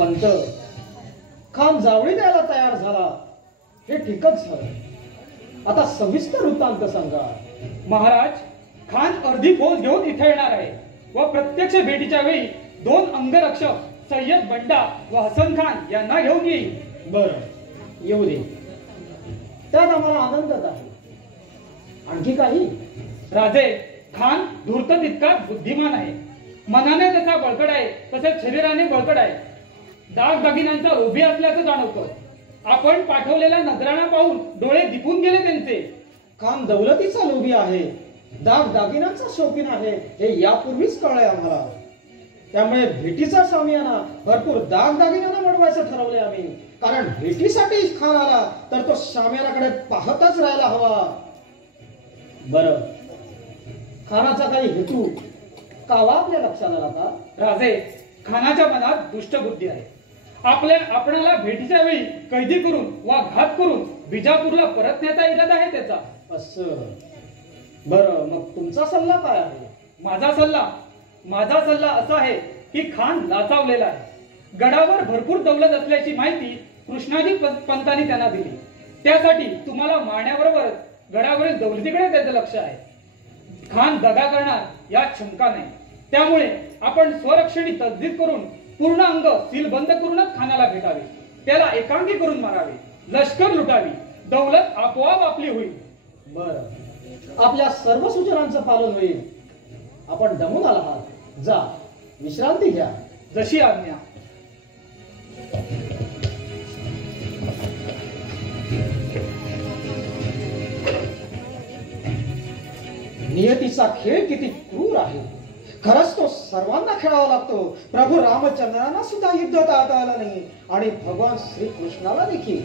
पंत, खान जावळी द्यायला तयार झाला हे ठीकच झालं. आता सविस्तर वृत्तांत सांगा. महाराज, खान अर्धी फौज घेऊन इथे येणार आहे व प्रत्यक्ष भेटीच्या वेळी 2 अंगरक्षक सय्यद बंडा व हसन खान यांना घेऊन येईल. बरं, येऊ दे. त्यात आम्हाला आनंदच आहे. आणखी काही? राजे, खान धूर्त तितका बुद्धिमान आहे. मनाने जसा बळकट आहे तसेच शरीराने बळकट आहे. दागदागिन्यांचा लोभी असल्याचं जाणवतं. आपण पाठवलेल्या नजराणा पाहून डोळे दिपून गेले त्यांचे. खान दौलतीचा लोभी आहे, दागदागिन्यांचा शौकीन आहे हे यापूर्वीच कळलंय आम्हाला. त्यामुळे भेटीचा शामियाना भरपूर दागदागिन्यानं मडवायचं ठरवलंय आम्ही. कारण भेटीसाठी खान आला तर तो शामियानाकडे पाहतच राहायला हवा. बरं, खानाचा काही हेतू कावा आपल्या लक्षात आला का? राजे, खानाच्या मनात दुष्टबुद्धी आहे. आपणाला भेटीच्या वेळी कैदी करून वा घात करून बिजापूरला परतण्याचा इरादा आहे त्याचा. असं? बरं, मग तुमचा सल्ला काय आहे? माझा सल्ला असा आहे की खान लाचावलेला आहे. गडावर भरपूर दौलत असल्याची माहिती कृष्णाजी पंतांनी त्यांना दिली. त्यासाठी तुम्हाला मारण्याबरोबरच गडावरील दौलतीकडे त्याचं लक्ष आहे. खान दगा करणार यात शंका नाही. त्यामुळे आपण स्वरक्षणी तसदीद करून पूर्ण अंग सीलबंद करूनच खानाला भेटावे. त्याला एकांगी करून मारावे. लष्कर लुटावी. दौलत आपोआप आपली होईल. बरं, आपल्या सर्व सूचनांचं पालन होईल. आपण दमून आहात, जा विश्रांती घ्या. जशी आज्ञा. नियतीचा खेळ किती क्रूर आहे. खरंच तो सर्वांना खेळावा लागतो. प्रभू रामचंद्रांना सुद्धा युद्ध टाळता आलं नाही आणि भगवान श्रीकृष्णाला देखील.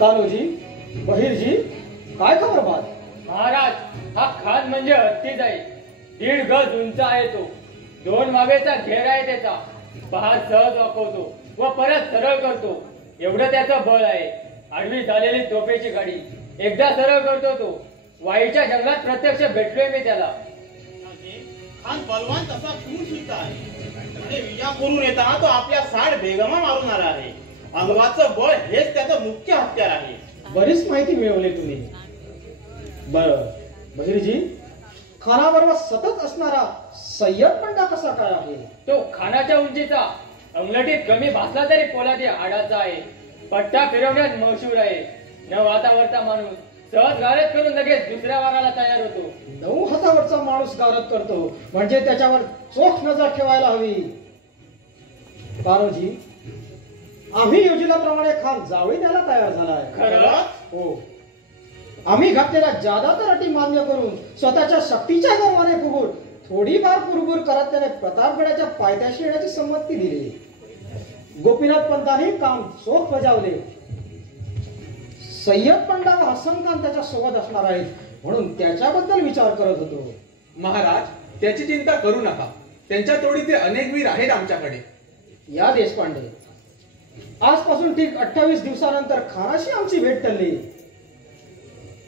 कान्होजी, बहिरजी, काय खबर बात? महाराज, हा खान म्हणजे हत्तीच आहे. 1.5 गज उंच आहे तो. 2 मावेचा घेर आहे त्याचा. पहार सहज वाकवतो व परत सरळ करतो. एवढं त्याचं बळ आहे. आडवी झालेली तोफेची गाडी एकदा सरळ करतो तो. वाईच्या जंगलात प्रत्यक्ष भेटलोय मी त्याला. खान बलवान तसा खून सुद्धा आहे. आणि विजापूरहून येताना तो आपल्या 60 बेगमा मारून आला आहे. अंगाचं बळ हेच त्याचं मुख्य हत्यार आहे. बरीच माहिती मिळवली तुम्ही. बरं बहिरजी, खानाबरोबर सतत असणारा सय्यद बंडा कसा काय आहे? तो खानाच्या उंचीचा, अंगलटीत कमी भासला तरी पोलादी हाडाचा आहे. पट्टा फिरवण्यात मशहूर आहे. 9 हातावरचा माणूस सहज गारद करून लगेच दुसऱ्या वाराला तयार होतो. 9 हातावरचा माणूस गारद करतो म्हणजे त्याच्यावर चोख नजर ठेवायला हवी. कान्होजी, आम्ही योजल्याप्रमाणे खान जावळी द्यायला तयार झालाय. खरंच? हो. आम्ही घातलेल्या जादा तर अटी मान्य करून स्वतःच्या शक्तीच्या गर्वाने फुगून थोडीफार कुरबुर करत त्याने प्रतापगडाच्या पायथ्याशी येण्याची संमती दिली. गोपीनाथ पंतांनी काम चोख बजावले. सय्यद बंडा व हसन खान त्याच्या सोबत असणार आहेत म्हणून त्याच्याबद्दल विचार करत होतो. महाराज, त्याची चिंता करू नका. त्यांच्या तोडीचे अनेक वीर आहेत आमच्याकडे. या देशपांडे, आजपासून ठीक 28 दिवसानंतर खानाशी आमची भेट ठरली.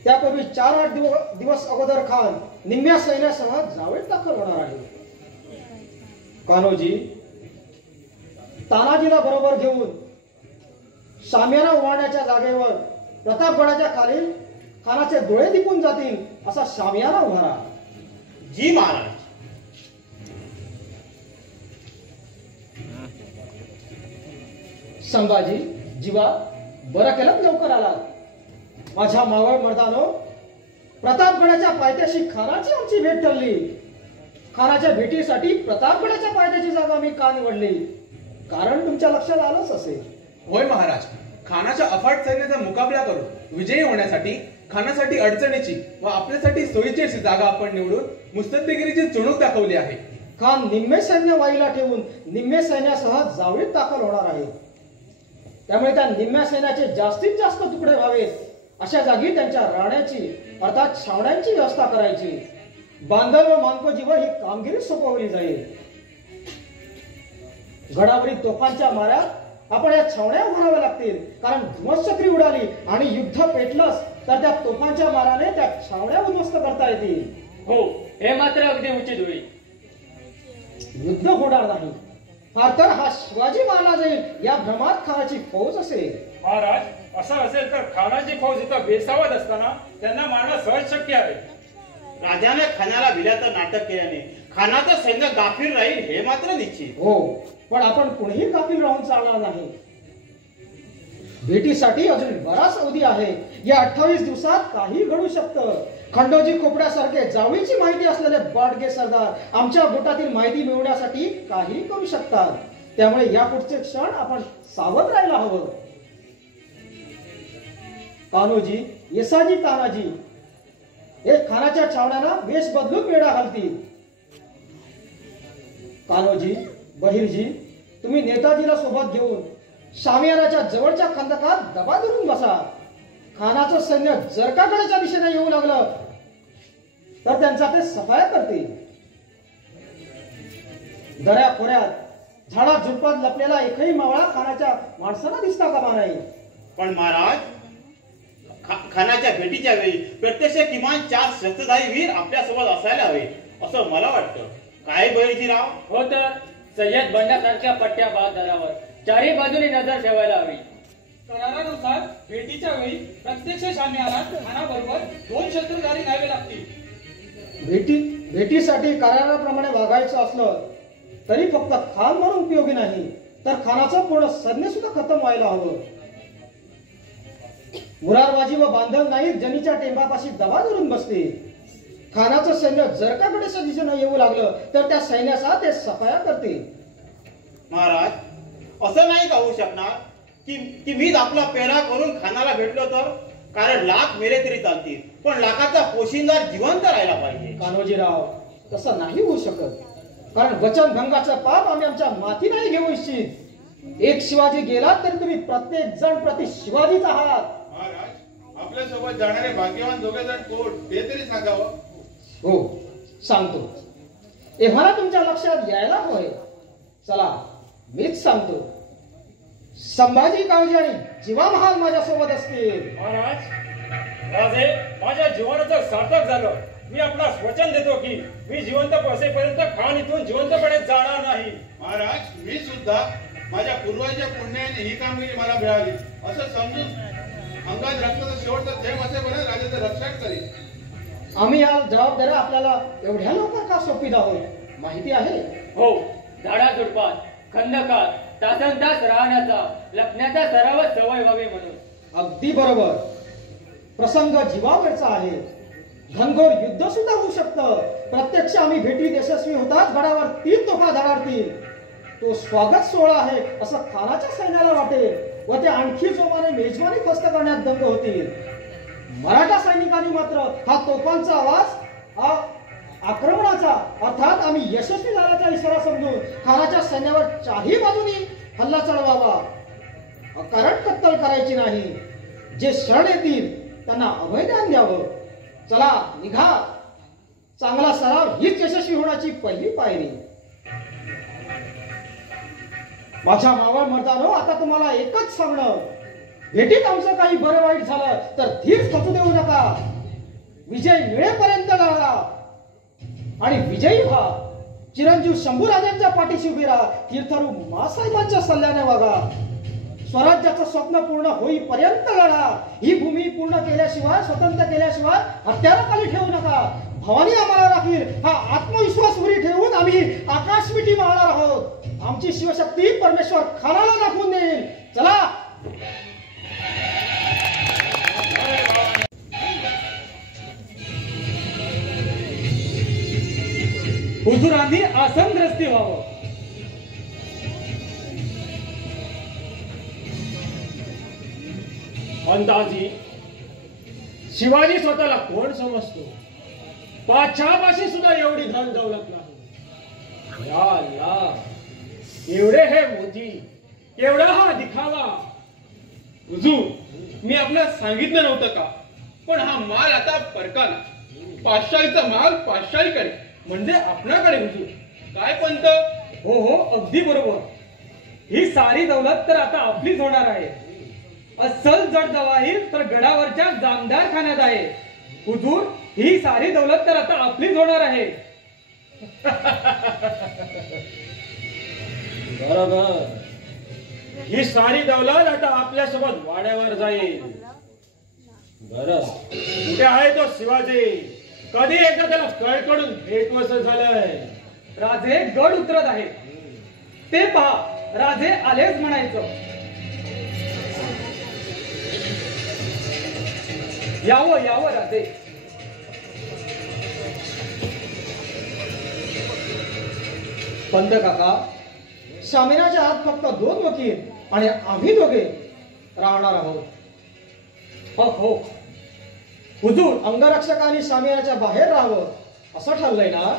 त्यापूर्वी 4-8 दिवस अगोदर खान निम्म्या सैन्यासह जावेत दाखल होणार आहे. कान्होजी, तानाजीला बरोबर घेऊन शामियाना उभारण्याच्या जागेवर प्रतापगडाच्या खाली खानाचे डोळे दिपून जातील असा शामियाना उभारा. जी महाराज. संभाजी, जीवा, बरं केलं लवकर आलात. माझ्या मावळ मर्दानो, प्रतापगडाच्या पायथ्याशी खानाची आमची भेट ठरली. खानाच्या भेटीसाठी प्रतापगडाच्या पायथ्याची जागा मी का निवडली? कारण तुमच्या लक्षात आलंच असेल. होय महाराज, खानाच्या अफाट सैन्याचा मुकाबला करून विजयी होण्यासाठी खानासाठी अडचणीची व आपल्यासाठी सोयीची अशी जागा आपण निवडून मुत्सद्देगिरीची चुणूक दाखवली आहे. खान निम्मे सैन्य वाईला ठेवून निम्मे सैन्यासह जावळीत दाखल होणार आहे. त्यामुळे त्या निम्म्या सैन्याचे जास्तीत जास्त तुकडे व्हावेत अशा जागी त्यांच्या राहण्याची अर्थात छावण्यांची व्यवस्था करायची. बांधल व मानकोजीवर ही कामगिरी सोपवली जाईल. गडावरील तोफांच्या माऱ्यात आपण या छावण्या उभाराव्या लागतील. कारण धुमश्चक्री उडाली आणि युद्ध पेटलंच तर त्या तोफांच्या माराने त्या छावण्या उद्ध्वस्त करता येतील. हो, हे मात्र अगदी उचित होईल. युद्ध होणार नाही, फार तर हा शिवाजी मारला जाईल या भ्रमात खानाची फौज असेल. महाराज, असं असेल तर खानाची फौज इथं बेसावत असताना त्यांना मारणं सहज शक्य आहे. राजाने खानाला भिल्याचं नाटक केल्याने खानाचं सैन्य गाफील राहील हे मात्र निश्चित. हो, पण आपण कुणीही गाफील राहून चालणार नाही. भेटीसाठी अजून बराच अवधी आहे. या 28 दिवसात काही घडू शकतं. खंडोजी खोपड्यासारखे जावळीची माहिती असलेले बाडगे सरदार आमच्या गोटातील माहिती मिळवण्यासाठी काही करू शकतात. त्यामुळे या पुढचे क्षण आपण सावध राहायला हवं. कान्होजी, येसाजी, तानाजी हे खानाच्या छावण्यांना वेश बदलून वेढा घालतील. कान्होजी, बहिरजी, तुम्ही नेताजीला सोबत घेऊन शामियानाच्या जवळच्या खंदकात दबा धरून बसा. खानाचं सैन्य जर का गडाच्या दिशेने येऊ लागलं तर त्यांचा ते सफाया करतील. दऱ्या खोऱ्यात झाडात झुडपात लपलेला एकही मावळा खानाच्या माणसाला दिसता कामा नाही. पण महाराज, खानाच्या भेटीच्या वेळी प्रत्यक्ष किमान 4 शस्त्रधारी वीर आपल्यासोबत असायला हवे असं मला वाटतं. काय बहिर्जीराव? हो तर सय्यद बंडासारख्या पट्ट्या बहादरावर चारही बाजूनी नजर ठेवायला हवी. करारानुसार भेटीच्या वेळी प्रत्यक्ष शामियानात खानाबरोबर 2 शस्त्रधारी न्यावे लागतील. भेटीसाठी कराराप्रमाणे वागायचं असलं तरी फक्त खान म्हणून उपयोगी नाही, तर खानाचं पूर्ण सैन्य सुद्धा खतम व्हायला हवं. मुरारबाजी व बांधव नाईक जनीच्या टेंबापाशी दबा धरून बसते. खानाचं सैन्य जर का गडाच्या दिशेने येऊ लागलं तर त्या सैन्याचा ते सफाया करते. महाराज, असं नाही का होऊ शकणार की मीच आपला पेरा करून खानाला भेटलो तर? कारण लाख मेले तरी चालतील, पण लाखाचा पोशिंदा जिवंत राहायला पाहिजे. कान्होजीराव, तसं नाही होऊ शकत. कारण वचनभंगाचं पाप आम्ही आमच्या माथी नाही घेऊ इच्छित. एक शिवाजी गेला तरी तुम्ही प्रत्येक जण प्रति शिवाजीच आहात. महाराज, आपल्यासोबत जाणारे भाग्यवान दोघे जण कोण ते तरी सांगावं. हो, सांगतो. एव्हाना तुमच्या लक्षात यायला होय. चला, मीच सांगतो. संभाजी, काळजी आणि जीवा महाल माझ्यासोबत असतील. महाराज, राजे, माझ्या जीवनाचं सार्थक झालं. मी आपणास वचन देतो की मी जिवंत असेपर्यंत खान इथून जिवंतपणे जाणार नाही. महाराज, मी सुद्धा माझ्या पूर्वजाच्या पुण्याने ही कामगिरी मला मिळाली असं समजून अंगात रक्ताचा शेवटचा थेंब असेपर्यंत राजाचं रक्षण करीन. आम्ही या जबाबदाऱ्या आपल्याला एवढ्या लवकर का सोपीत आहोत माहिती आहे? हो, झाडाझुडपात खंदकात तासनतास राहण्याचा लपण्याचा सराव सवय व्हावी म्हणून. अगदी बरोबर. प्रसंग जीवावरचा आहे. घनघोर युद्ध सुद्धा होऊ शकतं. प्रत्यक्ष आम्ही भेटीत यशस्वी होताच गडावर 3 तोफा धडाडतील. तो स्वागत सोहळा आहे असं खानाच्या सैन्याला वाटेल व ते आणखी जोमाने मेजवानी फस्त करण्यात दंग होतील. मराठा सैनिकांनी मात्र हा तोफांचा आवाज आक्रमणाचा अर्थात आम्ही यशस्वी झाल्याचा इशारा समजून खानाच्या सैन्यावर चारही बाजूनी हल्ला चढवावा. अकारण कत्तल करायची नाही. जे शरण येतील त्यांना अभयदान द्यावं. चला, निघा. चांगला सराव हीच यशस्वी होण्याची पहिली पायरी. माझ्या मावळ मर्दानो, आता तुम्हाला एकच सांगणं. भेटीत आमचं काही बरं वाईट झालं तर धीर खचू देऊ नका. विजय मिळेपर्यंत लढा आणि विजयी व्हा. चिरंजीव शंभूराजांच्या पाठीशी उभी राहा. तीर्थरू मासाहेबांच्या सल्ल्याने वागा. स्वराज्याचं स्वप्न पूर्ण होईपर्यंत लढा. ही भूमी पूर्ण केल्याशिवाय, स्वतंत्र केल्याशिवाय हत्याराखाली ठेवू नका. भवानी आम्हाला राखील हा आत्मविश्वास उरी ठेवून आम्ही आकाशमिठी मारणार आहोत. आमची शिवशक्ती परमेश्वर खानाला दाखवून देईल. चला. हुजुरांनी आसनग्रस्ती व्हावं. अंदाजी, शिवाजी स्वतःला कोण समजतो? पाछापाशी सुद्धा एवढी धन दौलत नाही. या या, एवढे हे मोती, एवढा हा दिखावा. हुजूर, मी आपल्याला सांगितलं नव्हतं का? पण हा माल आता परकाला. पातशाहीचा माल पातशाहीकडे म्हणजे आपणाकडे. हुजूर, काय पंत? हो हो, अगदी बरोबर. ही सारी दौलत तर आता आपलीच होणार आहे. अस्सल जड जवाहीर तर गडावरच्या जामदार खान्यात आहे. हुजूर, ही सारी दौलत तर आता आपलीच होणार आहे. बरोबर. ही सारी दौलत आता आपल्यासोबत वाड्यावर जाईल. बरं, कुठे आहे तो शिवाजी? कधी एकदा त्याला कळकडून भेटवसं झालंय. राजे गड उतरत आहेत. ते पहा, राजे आलेच म्हणायचं. यावं यावं राजे. पंत काका, शामिनाच्या आत फक्त 2 वकील आणि आम्ही दोघे राहणार आहोत. हो, हुजूर, अंगरक्षकांनी शामिनाच्या बाहेर राहावं असं ठरलंय ना?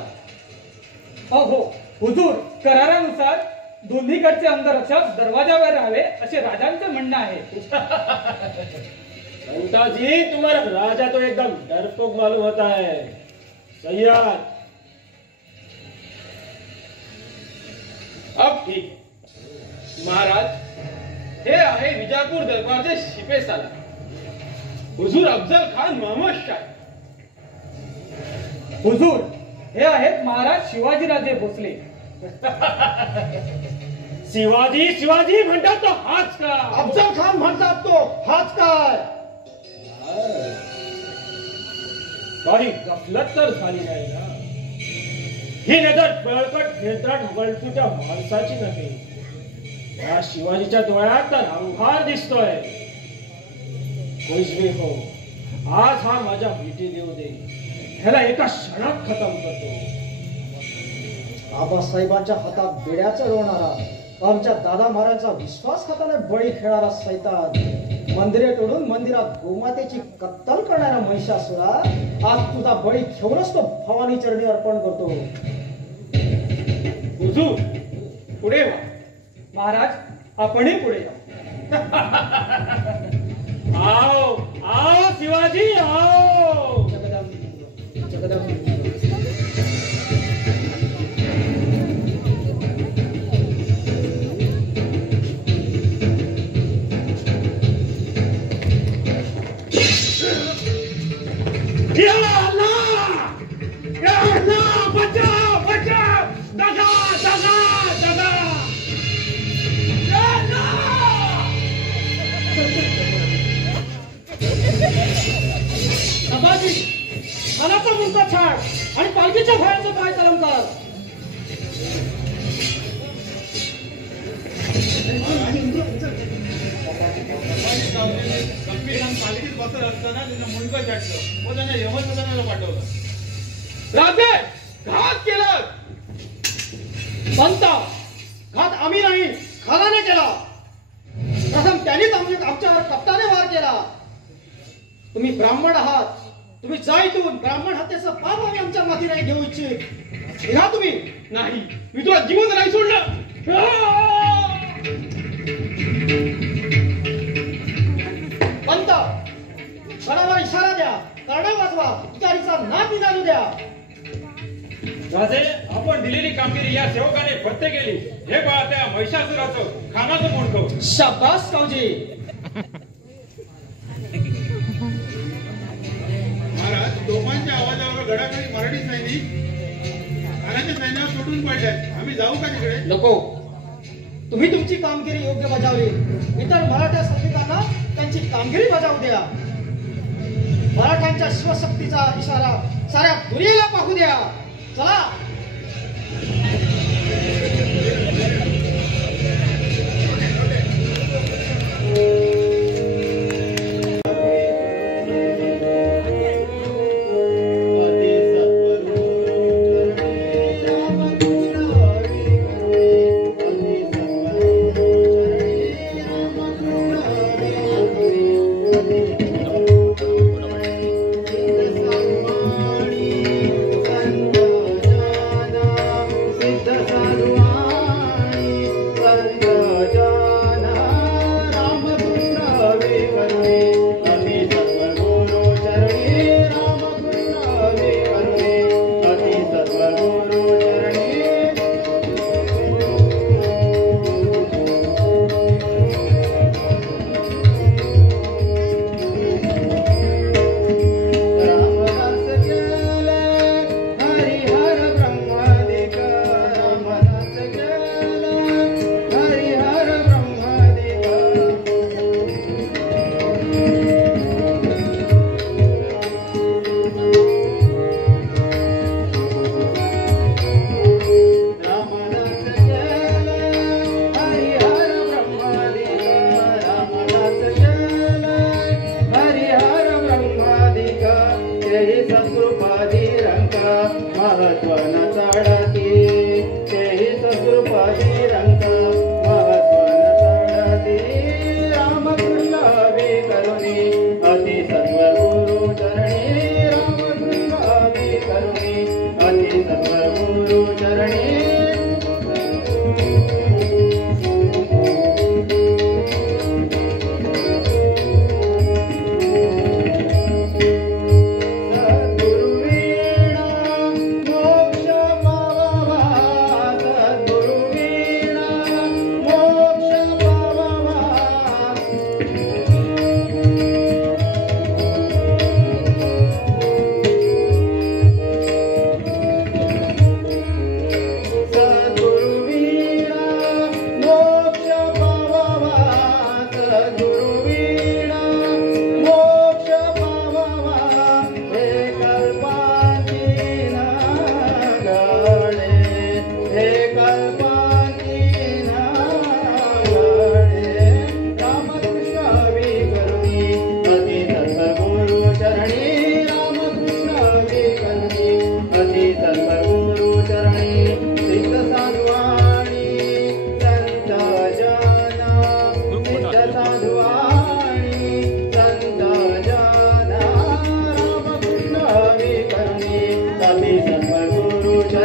हो हुजूर, करारानुसार दोन्हीकडचे अंगरक्षक दरवाजावर राहावे असे राजांचे म्हणणं आहे. पंताजी, तुम्हाला राजा तो एकदम डरपोक मालूम होता है. सय्यद, अब ठीक. महाराज, हे आहे विजापूर दरबारचे शिपे साला हुजूर अफजल खान महमद शाह. हुजूर, हे आहेत महाराज शिवाजीराजे भोसले. शिवाजी शिवाजी म्हणतात तो हाच का? अफजल खान म्हणतात तो हाच काय? काही गफलत तर झाली नाही ना? ही नजर बळकट खेळताट वळतूच्या माणसाची नाही. या शिवाजीच्या डोळ्यात तर अंधार दिसतोय. खुशबी हो, आज हा माझ्या भेटी देऊ दे. ह्याला एका क्षणात खतम करतो. आबासाहेबांच्या हातात बेड्याचं रोवणारा, आमच्या दादा महाराजांचा विश्वासघाताने बळी खेळणारा सैतान, मंदिरे तोडून मंदिरात गोमातेची कत्तल करणारा महिषासुरा, आज तुझा बळी घेऊनच तो भवानी चरणी अर्पण करतो. हुजूर, पुढे वा. महाराज, आपणही पुढे या. आओ आओ शिवाजी, आओ. या अल्लाह! या अल्लाह! बचाओ बचाओ! दगा दगा दगा! या अल्लाह! नवाजी, खानाचा मुंडका छाड आणि पालखीच्या भयाचं पाय तलम कर. पालखीत बसत असताना त्यांना मुंडकं छाटलं व त्यांना यमसदनाला पाठवलं. राजे, घात केला. पंत, घात आम्ही नाही, खानाने केला. प्रथम त्यांनीच आमच्यावर कप्ताने वार केला. तुम्ही ब्राह्मण आहात, तुम्ही जा इथून. ब्राह्मण हत्येचं पाप आम्ही आमच्या माथी नाही घेऊ इच्छित. निघा तुम्ही. नाही, मी तुला जिवंत नाही सोडलं. पंत, गडावर इशारा द्या, कर्णा वाजवा, विचारीचा नाद निघालू द्या. राजे, आपण दिलेली कामगिरी या सेवकाने फत्ते केली. हे पहा त्या महिषासुराचं खानाचं मुंडकं. शाबास कावजी. महाराज, तोफांच्या आवाजावर गडाखाली मराठी सैनिक खानाच्या सैन्यावर सुटून पडले. आम्ही जाऊ का तिकडे? नको, तुम्ही तुमची कामगिरी योग्य बजावली. इतर मराठा सैनिकांना त्यांची कामगिरी बजावू द्या. मराठ्यांच्या शिवशक्तीचा इशारा साऱ्या दुनियेला पाहू द्या. चला.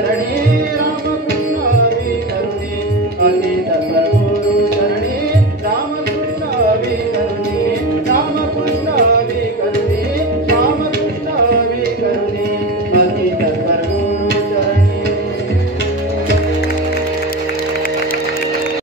चरणी रामकृष्ण हरी करुणी अतीत सद्गुरु चरणी रामकृष्ण हरी करुणी रामकृष्ण हरी करुणी रामकृष्ण हरी करुणी अतीत